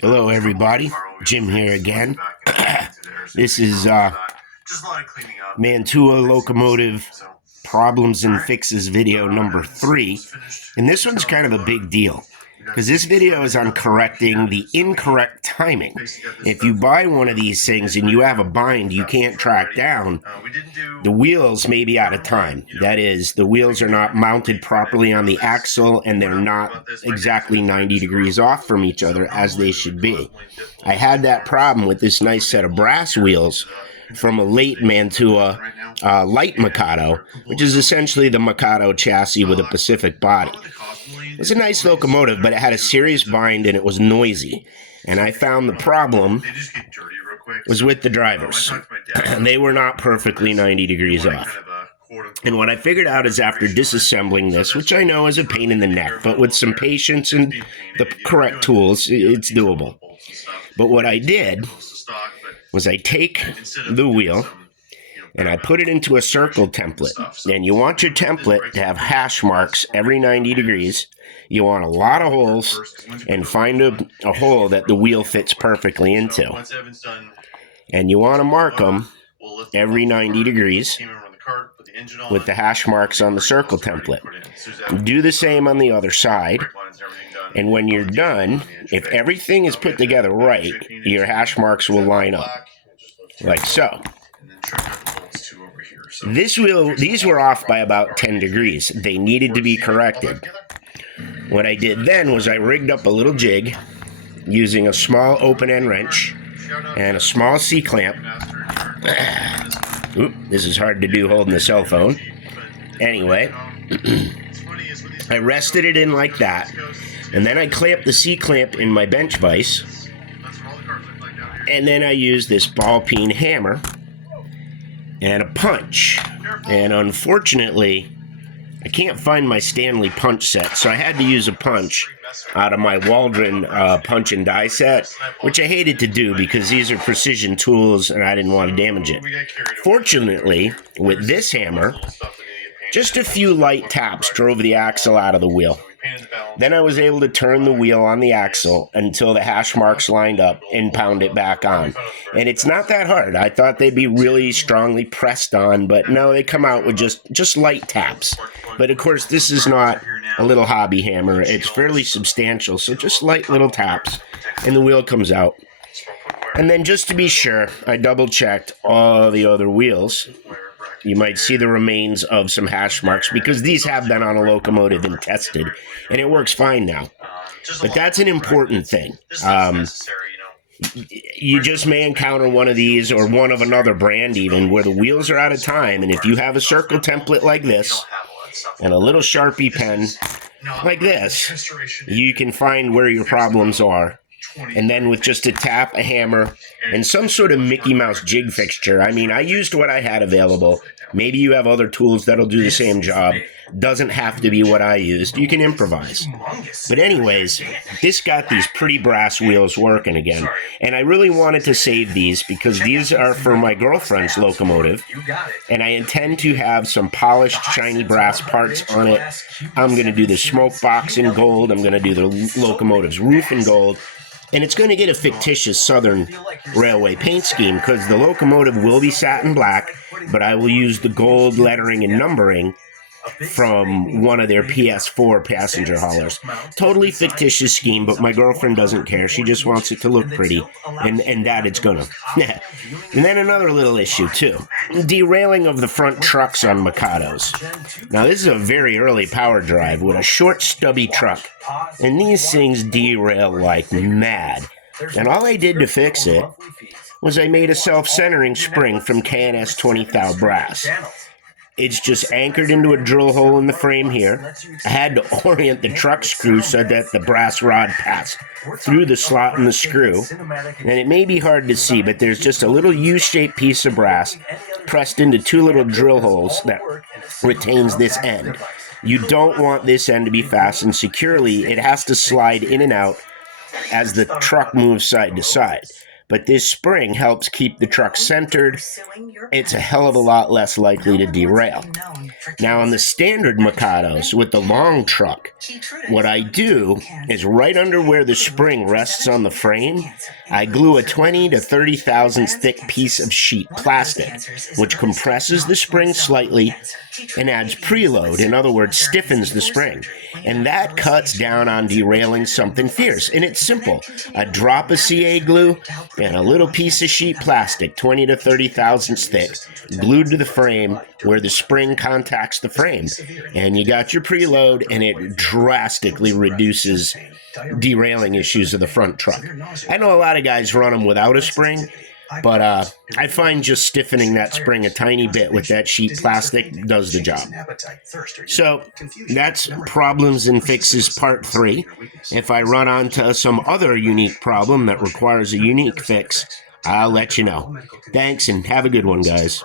Hello, everybody. Jim here again. This is Mantua Locomotive Problems and Fixes video number 3. And this one's kind of a big deal because this video is on correcting the incorrect timing. If you buy one of these things and you have a bind you can't track down, the wheels may be out of time. That is, the wheels are not mounted properly on the axle and they're not exactly 90 degrees off from each other as they should be. I had that problem with this nice set of brass wheels from a late Mantua light Mikado, which is essentially the Mikado chassis with a Pacific body. It's a nice locomotive, but it had a serious bind and it was noisy. And I found the problem was with the drivers. They were not perfectly 90 degrees off. And what I figured out is after disassembling this, which I know is a pain in the neck, but with some patience and the correct tools, it's doable. But what I did was I take the wheel and I put it into a circle template. And you want your template to have hash marks every 90 degrees. You want a lot of holes and find a hole that the wheel fits perfectly into. And you want to mark them every 90 degrees with the hash marks on the circle template. Do the same on the other side. And when you're done, if everything is put together right, your hash marks will line up, like so. These were off by about 10 degrees. They needed to be corrected. What I did then was I rigged up a little jig using a small open-end wrench and a small C-clamp. Oop, this is hard to do holding the cell phone. Anyway, I rested it in like that, and then I clamped the C-clamp in my bench vise, and then I used this ball-peen hammer and a punch. And unfortunately, I can't find my Stanley punch set, so I had to use a punch out of my Waldron punch and die set, which I hated to do because these are precision tools and I didn't want to damage it. Fortunately, with this hammer, just a few light taps drove the axle out of the wheel. Then I was able to turn the wheel on the axle until the hash marks lined up and pound it back on. And it's not that hard. I thought they'd be really strongly pressed on, but no, they come out with just light taps. But of course, this is not a little hobby hammer. It's fairly substantial, so just light little taps, and the wheel comes out. And then just to be sure, I double-checked all the other wheels. You might see the remains of some hash marks because these have been on a locomotive and tested, and it works fine now. But that's an important thing. You just may encounter one of these or one of another brand even where the wheels are out of time, and if you have a circle template like this and a little Sharpie pen like this, you can find where your problems are. And then with just a tap, a hammer, and some sort of Mickey Mouse jig fixture. I mean, I used what I had available. Maybe you have other tools that'll do the same job. Doesn't have to be what I used. You can improvise. But anyways, this got these pretty brass wheels working again. And I really wanted to save these because these are for my girlfriend's locomotive. And I intend to have some polished, shiny brass parts on it. I'm going to do the smoke box in gold. I'm going to do the locomotive's roof in gold. And it's going to get a fictitious Southern Railway paint scheme because the locomotive will be satin black, but I will use the gold lettering and numbering from one of their PS4 passenger haulers. Totally fictitious scheme, but my girlfriend doesn't care. She just wants it to look pretty, and that it's gonna. And then another little issue, too. Derailing of the front trucks on Mikados. Now, this is a very early power drive with a short, stubby truck, and these things derail like mad. And all I did to fix it was I made a self-centering spring from K&S 20 thou brass. It's just anchored into a drill hole in the frame here. I had to orient the truck screw so that the brass rod passed through the slot in the screw. And it may be hard to see, but there's just a little U-shaped piece of brass pressed into two little drill holes that retains this end. You don't want this end to be fastened securely. It has to slide in and out as the truck moves side to side. but this spring helps keep the truck centered. It's a hell of a lot less likely to derail. Now on the standard Mikados with the long truck, what I do is right under where the spring rests on the frame, I glue a 20 to 30 thousandths thick piece of sheet plastic, which compresses the spring slightly and adds preload, in other words, stiffens the spring. And that cuts down on derailing something fierce. And it's simple. A drop of CA glue and a little piece of sheet plastic, 20 to 30 thousandths thick, glued to the frame where the spring contacts the frame. And you got your preload, and it drastically reduces derailing issues of the front truck. I know a lot of guys run them without a spring, but I find just stiffening that spring a tiny bit with that sheet plastic does the job. So that's problems and fixes part 3. If I run onto some other unique problem that requires a unique fix, I'll let you know. Thanks, and have a good one, guys.